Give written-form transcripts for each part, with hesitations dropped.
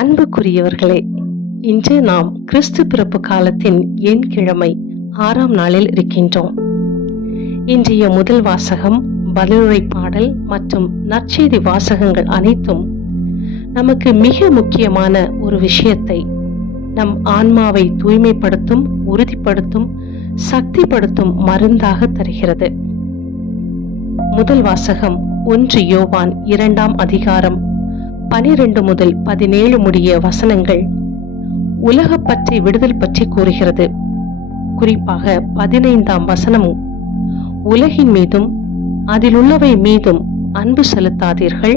அன்புக்குரியவர்களே, இன்று நாம் கிறிஸ்து பிறப்பு காலத்தின் எண் கிழமை 6ஆம் நாளில் இருக்கின்றோம். இன்றைய முதல் வாசகம், பதிலுரை பாடல் மற்றும் நற்செய்தி வாசகங்கள் அனைத்தும் நமக்கு மிக முக்கியமான ஒரு விஷயத்தை, நம் ஆன்மாவை தூய்மைப்படுத்தும், உறுதிப்படுத்தும், சக்திப்படுத்தும் மருந்தாக தருகிறது. முதல் வாசகம் 1 யோவான் 2ஆம் அதிகாரம் 12 முதல் 17 முடிய வசனங்கள் உலக பற்றி விடுதல் பற்றி கூறுகிறது. குறிப்பாக 15ஆம் வசனமும், உலகின் மீதும் அதில் உள்ளவை மீதும் அன்பு செலுத்தாதீர்கள்,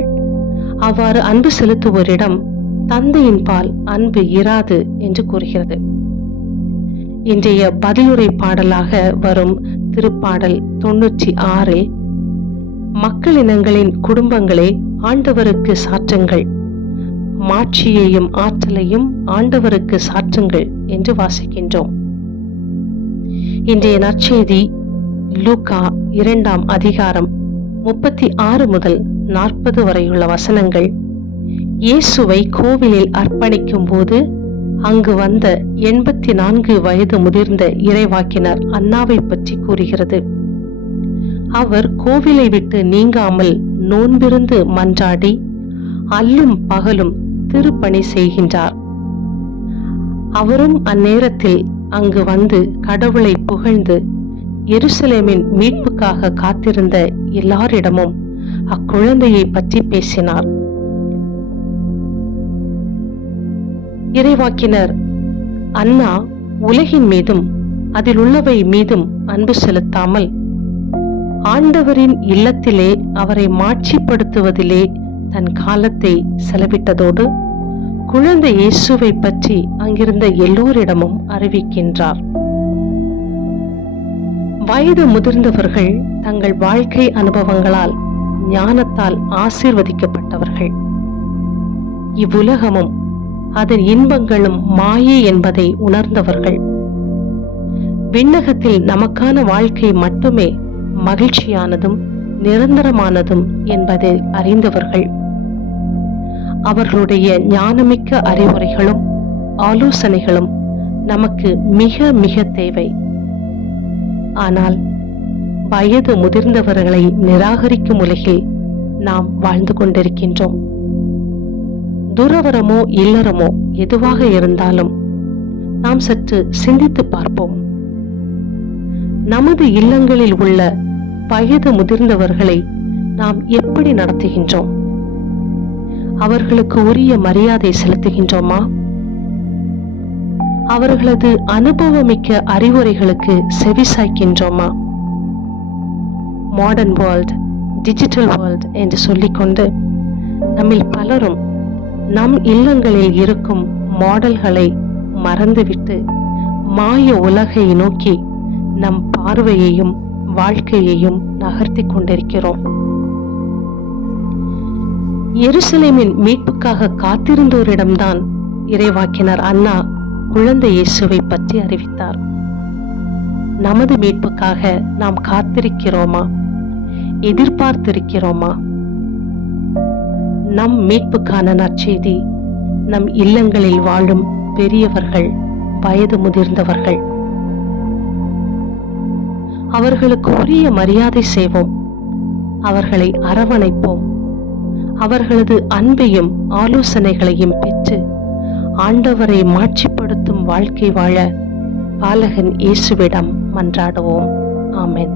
அவ்வாறு அன்பு செலுத்துவோரிடம் தந்தையின் பால் அன்பு இராது என்று கூறுகிறது. இன்றைய பதிலுரை பாடலாக வரும் திருப்பாடல் 96, மக்களினங்களின் குடும்பங்களே ஆண்டவருக்கு சாற்றுங்கள், மாட்சியையும் ஆற்றலையும் ஆண்டவருக்கு சாற்றுங்கள் என்று வாசிக்கின்றோம். இன்றைய நற்செய்தி லூக்கா 2ஆம் அதிகாரம் 36 முதல் 40 வரையுள்ள வசனங்கள் இயேசுவை கோவிலில் அர்ப்பணிக்கும் போது அங்கு வந்த 84 வயது முதிர்ந்த இறைவாக்கினர் அன்னாவை பற்றி கூறுகிறது. அவர் கோவிலை விட்டு நீங்காமல் நோன்பிருந்து மன்றாடி அல்லும் பகலும் திருப்பணி செய்கின்றார். அவரும் அந்நேரத்தில் அங்கு வந்து கடவுளை புகழ்ந்து எருசலேமின் மீட்புக்காக காத்திருந்த எல்லாரிடமும் அக்குழந்தையை பற்றி பேசினார். இறைவாக்கினர் அன்னா உலகின் மீதும் அதில் உள்ளவை மீதும் அன்பு செலுத்தாமல் ஆண்டவரின் இல்லத்திலே அவரை மாட்சிப்படுத்துவதிலே தன் காலத்தை செலவிட்டதோடு குழந்தை இயேசுவை பற்றி அங்கிருந்த எல்லோரிடமும் அறிவிக்கின்றார். வயது முதிர்ந்தவர்கள் தங்கள் வாழ்க்கை அனுபவங்களால் ஞானத்தால் ஆசீர்வதிக்கப்பட்டவர்கள். இவ்வுலகமும் அதன் இன்பங்களும் மாயை என்பதை உணர்ந்தவர்கள். விண்ணகத்தில் நமக்கான வாழ்க்கை மட்டுமே மகிழ்ச்சியானதும் நிரந்தரமானதும் என்பதை அறிந்தவர்கள். அவர்களுடைய ஞானமிக்க அறிவுரைகளும் ஆலோசனைகளும் நமக்கு மிக மிக தேவை. ஆனால் வயது முதிர்ந்தவர்களை நிராகரிக்கும் உலகில் நாம் வாழ்ந்து கொண்டிருக்கின்றோம். துறவரமோ இல்லறமோ எதுவாக இருந்தாலும் நாம் சற்று சிந்தித்து பார்ப்போம். நமது இல்லங்களில் உள்ள வயது முதிர்ந்தவர்களை நாம் எப்படி நடத்துகின்றோம்? அவர்களுக்கு உரிய மரியாதை செலுத்துகின்றோமா? அவர்களது அனுபவமிக்க அறிவுரைகளுக்கு செவிசாய்க்கின்றோமா? மாடர்ன் வேர்ல்ட், டிஜிட்டல் வேர்ல்ட் என்று சொல்லிக்கொண்டு நம்மில் பலரும் நம் இல்லங்களில் இருக்கும் மாடல்களை மறந்துவிட்டு மாய உலகை நோக்கி நம் பார்வையையும் வாழ்க்கையையும் நகர்த்தி கொண்டிருக்கிறோம். எருசலேமின் மீட்புக்காக காத்திருந்தோரிடம்தான் இறைவாக்கினர் அன்னா குழந்தை இயேசுவை பற்றி அறிவித்தார். நமது மீட்புக்காக நாம் காத்திருக்கிறோமா? எதிர்பார்த்திருக்கிறோமா? நம் மீட்புக்கான நற்செய்தி நம் இல்லங்களில் வாழும் பெரியவர்கள், வயது முதிர்ந்தவர்கள். அவர்களுக்கு உரிய மரியாதை செய்வோம், அவர்களை அரவணைப்போம், அவர்களது அன்பையும் ஆலோசனைகளையும் பெற்று ஆண்டவரை மாட்சிப்படுத்தும் வாழ்க்கை வாழ பாலகன் இயேசுவிடம் மன்றாடுவோம். ஆமென்.